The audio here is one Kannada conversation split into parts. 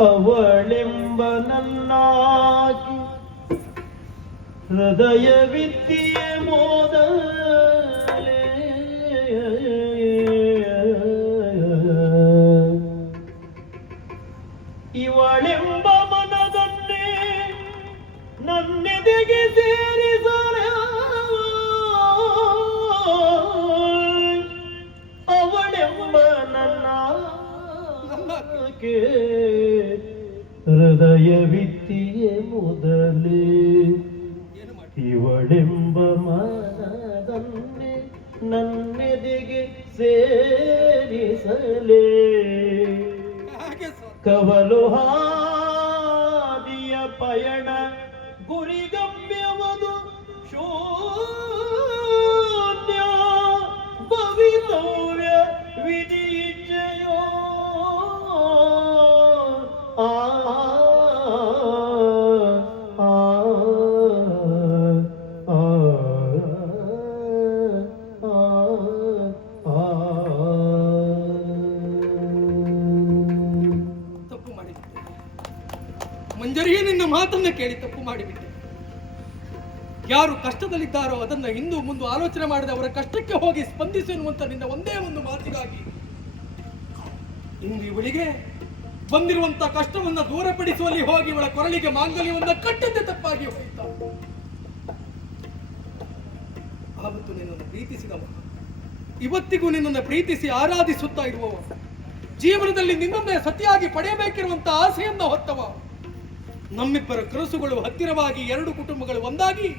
ಅವಳೆಂಬ ನನ್ನಾಗಿ ಹೃದಯ ವಿದ್ಯೆಯ ಮೋದಲೇ ಇವಳೆಂಬ ಮನದನ್ನೇ ನನ್ನೆದೆಗೆ ಸೇರಿಸರ ಅವಳೆಂಬ ನನ್ನ ಹೃದಯ ವಿದ್ಯೆಯ ಮೊದಲೇ ಇವಳೆಂಬ ಮನದನ್ನೇ ನನ್ನೆದೆಗೆ ಸೇರಿಸಲೇ ಕವಲು ಹಾದಿಯ ಪಯಣ ಗುರಿಗಮ್ಯವದು ಶೂನ್ಯ ಭವಿತವ್ಯ ವಿನಿಶ್ಚಯೋ ಆ ಮಂಜರಿಯೇ ನಿನ್ನ ಮಾತನ್ನ ಕೇಳಿ ತಪ್ಪು ಮಾಡಿಬಿಟ್ಟೆ. ಯಾರು ಕಷ್ಟದಲ್ಲಿದ್ದಾರೋ ಅದನ್ನ ಹಿಂದೂ ಮುಂದೆ ಆಲೋಚನೆ ಮಾಡದೆ ಅವರ ಕಷ್ಟಕ್ಕೆ ಹೋಗಿ ಸ್ಪಂದಿಸಿ ಎನ್ನುವಂತ ನಿನ್ನ ಒಂದೇ ಒಂದು ಮಾತಿಗಾಗಿ ಇಂದು ಇವಳಿಗೆ ಬಂದಿರುವಂತ ಕಷ್ಟವನ್ನ ದೂರಪಡಿಸುವಲ್ಲಿ ಹೋಗಿ ಇವಳ ಕೊರಳಿಗೆ ಮಾಂಗಲ್ಯವನ್ನ ಕಟ್ಟಿದ್ದೆ ತಪ್ಪಾಗಿ ಹೋಯಿತ. ಆವತ್ತು ನಿನ್ನನ್ನು ಪ್ರೀತಿಸಿದವ, ಇವತ್ತಿಗೂ ನಿನ್ನನ್ನು ಪ್ರೀತಿಸಿ ಆರಾಧಿಸುತ್ತಾ ಇರುವವ, ಜೀವನದಲ್ಲಿ ನಿನ್ನನ್ನೇ ಸತಿಯಾಗಿ ಪಡೆಯಬೇಕಿರುವಂತ ಆಸೆಯನ್ನ ಹೊತ್ತವ, ನಮ್ಮಿಬ್ಬರ ಕನಸುಗಳು ಹತ್ತಿರವಾಗಿ ಎರಡು ಕುಟುಂಬಗಳು ಒಂದಾಗಿ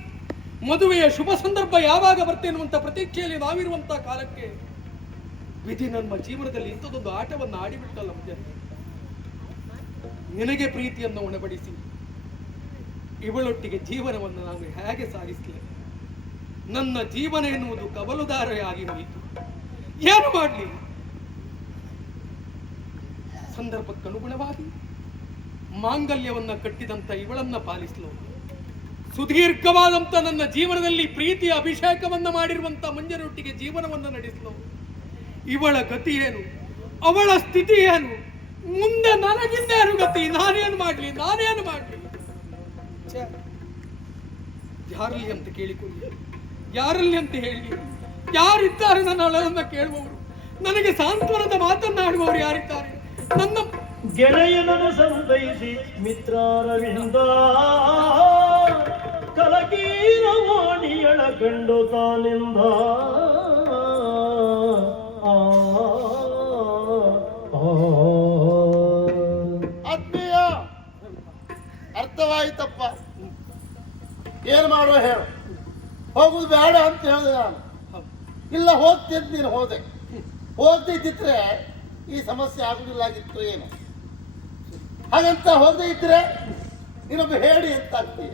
ಮದುವೆಯ ಶುಭ ಸಂದರ್ಭ ಯಾವಾಗ ಬರ್ತೇನೆ ಎನ್ನುವಂತ ಪ್ರತೀಕ್ಷೆಯಲ್ಲಿ ನಾವಿರುವಂತಹ ಕಾಲಕ್ಕೆ ವಿಧಿ ನಮ್ಮ ಜೀವನದಲ್ಲಿ ಇಂಥದೊಂದು ಆಟವನ್ನು ಆಡಿಬಿಟ್ಟಲ್ಲ. ನಿನಗೆ ಪ್ರೀತಿಯನ್ನು ಉಣಬಡಿಸಿ ಇವಳೊಟ್ಟಿಗೆ ಜೀವನವನ್ನು ನಾನು ಹೇಗೆ ಸಾಗಿಸಲಿ? ನನ್ನ ಜೀವನ ಎನ್ನುವುದು ಕವಲುದಾರೆಯಾಗಿ ಹೋಯಿತು. ಏನು ಮಾಡಲಿ? ಸಂದರ್ಭಕ್ಕನುಗುಣವಾಗಿ ಮಾಂಗಲ್ಯವನ್ನ ಕಟ್ಟಿದಂತ ಇವಳನ್ನ ಪಾಲಿಸಲು, ಸುದೀರ್ಘವಾದಂತ ನನ್ನ ಜೀವನದಲ್ಲಿ ಪ್ರೀತಿಯ ಅಭಿಷೇಕವನ್ನ ಮಾಡಿರುವಂತ ಮಂಜನೊಟ್ಟಿಗೆ ಜೀವನವನ್ನ ನಡೆಸಲು, ಇವಳ ಗತಿ ಏನು, ಅವಳ ಸ್ಥಿತಿ ಏನು, ಮುಂದೆ ನನಗಿಂದೇನು ಗತಿ? ನಾನೇನು ಮಾಡ್ಲಿ? ಯಾರಲ್ಲಿ ಅಂತ ಕೇಳಿಕೊಳ್ಳಿ, ಯಾರಲ್ಲಿ ಅಂತ ಹೇಳಿ, ಯಾರಿದ್ದಾರೆ ನನ್ನ ಅಳಲನ್ನ ಕೇಳುವವರು, ನನಗೆ ಸಾಂತ್ವನದ ಮಾತನ್ನಾಡುವವರು ಯಾರಿದ್ದಾರೆ? ನನ್ನ ಗೆಳೆಯನನ್ನು ಸಂತೈಸಿ ಮಿತ್ರಾರವಿಂದ ಕಲಕೀರವಾಣಿಯಳ ಕಂಡು ತಾನಿಂದ ಆತ್ಮೀಯ, ಅರ್ಥವಾಯಿತಪ್ಪ. ಏನ್ ಮಾಡೋ ಹೇಳು? ಹೋಗುದು ಬೇಡ ಅಂತ ಹೇಳಿದೆ ನಾನು. ಇಲ್ಲ ಹೋಗ್ತಿದ್ ನೀನು ಹೋದೆ. ಹೋಗ್ತಿದ್ದಿದ್ರೆ ಈ ಸಮಸ್ಯೆ ಆಗುದಿಲ್ಲಾಗಿತ್ತು ಏನು. ಹಾಗಂತ ಹೋಗದೆ ಇದ್ರೆ ನೀನೊಬ್ಬ ಹೇಳಿ ಅಂತ ಆಗ್ತೀಯ.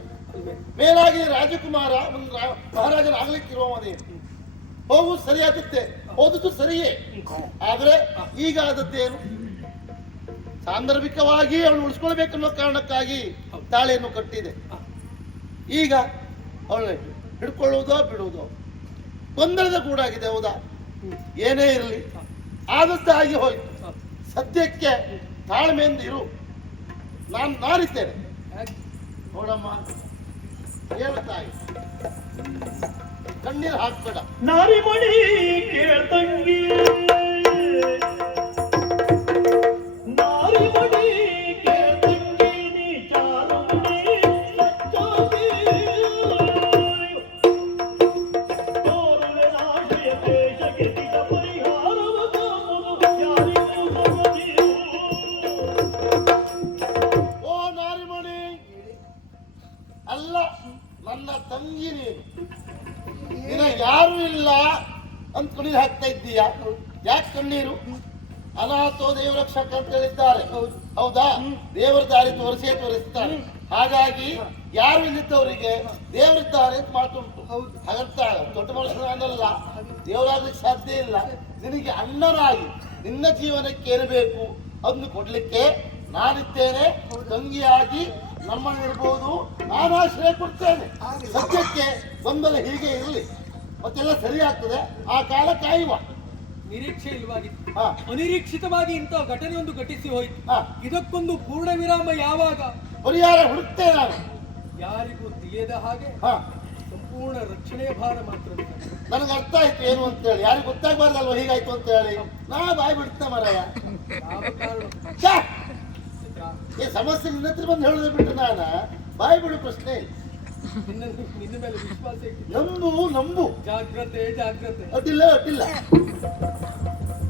ಮೇಲಾಗಿ ರಾಜಕುಮಾರ ಒಂದು ಮಹಾರಾಜನಾಗ್ಲಿಕ್ಕಿರುವವನೇ. ಹೋಗುದು ಸರಿಯಾದದ್ದೇ, ಹೋದದ್ದು ಸರಿಯೇ. ಆದ್ರೆ ಈಗ ಆದದ್ದೇನು? ಸಾಂದರ್ಭಿಕವಾಗಿ ಅವಳು ಉಳಿಸ್ಕೊಳ್ಬೇಕನ್ನೋ ಕಾರಣಕ್ಕಾಗಿ ತಾಳೆಯನ್ನು ಕಟ್ಟಿದೆ. ಈಗ ಅವಳು ಹಿಡ್ಕೊಳ್ಳುವುದೋ ಬಿಡುವುದೋ ಗೊಂದಲದ ಕೂಡಾಗಿದೆ. ಹೌದಾ? ಏನೇ ಇರಲಿ, ಆದದ್ದಾಗಿ ಹೋಯ್ತು. ಸದ್ಯಕ್ಕೆ ತಾಳ್ಮೆಯಿಂದ ಇರು, ನಾನು ನಾರಿದ್ದೇನೆ. ನೋಡಮ್ಮ, ಹೇಳ್ತಾಯಿ, ಕಣ್ಣೀರು ಹಾಕ್ಬೇಡ. ನಾರಿ ಮಣಿ ಕೇಳ್ತಂಗಿ, ನಾರಿ ಮಣಿ ಕೇಳ್ತಂಗಿ, ನೀ ಚಾರುಮಣಿ ಸಚ್ಚೋಗಿ ತೋರುವೆ ನಾಶಯ ದೇಶಕ್ಕೆ ದಿಗ ಪರಿಹಾರವ ಕಾಮುದು ಯಾರಿಗೂ ಸಮಜಿಯು. ಓ ನಾರಿಮಣಿ, ಅಲ್ಲ ನನ್ನ ತಂಗಿ ನೀನು. ನಿನ ಯಾರು ಇಲ್ಲ ಅಂತ ಕಣ್ಣೀರು ಹಾಕ್ತಾ ಇದ್ದೀಯಾ? ಯಾಕೆ ಕಣ್ಣೀರು? ಅನಾಥೋ ದೇವರಕ್ಷಕ ಅಂತ ಹೇಳಿದ್ದಾರೆ. ಹೌದಾ? ದೇವರ ದಾರಿ ತೋರಿಸ್ತಾರೆ. ಹಾಗಾಗಿ ಯಾರು ಇಲ್ಲಿದ್ದವರಿಗೆ ದೇವರಿದ್ದಾರೆ ಅಂತ ಮಾತುಂಟು. ಹಾಗಂತ ದೊಡ್ಡ ಮನುಷ್ಯನಲ್ಲ, ದೇವರಾಗ್ಲಿಕ್ಕೆ ಸಾಧ್ಯ ಇಲ್ಲ. ನಿನಗೆ ಅಣ್ಣನಾಗಿ ನಿನ್ನ ಜೀವನಕ್ಕೆ ಏನು ಬೇಕು ಅದನ್ನು ಕೊಡ್ಲಿಕ್ಕೆ ನಾನಿದ್ದೇನೆ. ತಂಗಿಯಾಗಿ ನಮ್ಮನ್ನಿರ್ಬೋದು, ನಾನು ಆಶ್ರಯ ಕೊಡ್ತೇನೆ. ಸದ್ಯಕ್ಕೆ ಗೊಂದಲ ಹೀಗೆ ಇರಲಿ, ಮತ್ತೆಲ್ಲ ಸರಿ ಆಗ್ತದೆ. ಆ ಕಾಲ ಕಾಯುವ. ನಿರೀಕ್ಷೆ ಇಲ್ವಾಗಿತ್ತು. ಹಾ ಅನಿರೀಕ್ಷಿತವಾಗಿ ಇಂತಹ ಘಟನೆ ಒಂದು ಘಟಿಸಿ ಹೋಯಿತು. ಹಾ ಇದಕ್ಕೊಂದು ಪೂರ್ಣ ವಿರಾಮ ಯಾವಾಗ? ಪರಿಹಾರ ಹುಡುಕ್ತೆ ನಾನು. ಯಾರಿಗೂ ತಿಳಿಯದ ಹಾಗೆ ಹಾ ಸಂಪೂರ್ಣ ರಕ್ಷಣೆಯ ಭಾರ ಮಾತ್ರ. ನನಗೆ ಅರ್ಥ ಆಯ್ತು ಏನು ಅಂತ ಹೇಳಿ. ಯಾರಿಗೂ ಗೊತ್ತಾಗ್ಬಾರ್ದಲ್ವ ಹೀಗಾಯ್ತು ಅಂತ ಹೇಳಿ. ನಾ ಬಾಯ್ ಬಿಡ್ತೇನೆ ಮರಯ. ಯಾವ ಕಾರಣ? ಛೆ! ಈ ಸಮಸ್ಯೆ ನಿನ್ನ ಹತ್ರ ಬಂದು ಹೇಳೋದು ಬಿಟ್ಟು ನಾನು ಬಾಯ್ ಬಿಡು ಪ್ರಶ್ನೆ ಇಲ್ಲ. ನಿನ್ನ ಮೇಲೆ ವಿಶ್ವಾಸ ಇಟ್ಟು ನಂಬು. ಜಾಗ್ರತೆ ಜಾಗ್ರತೆ. ಅಡ್ಡಿಲ್ಲ.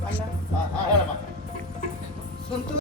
ಅಣ್ಣ ಹಾ ಹೇಳಮ್ಮ. ಸಂತೋಷ.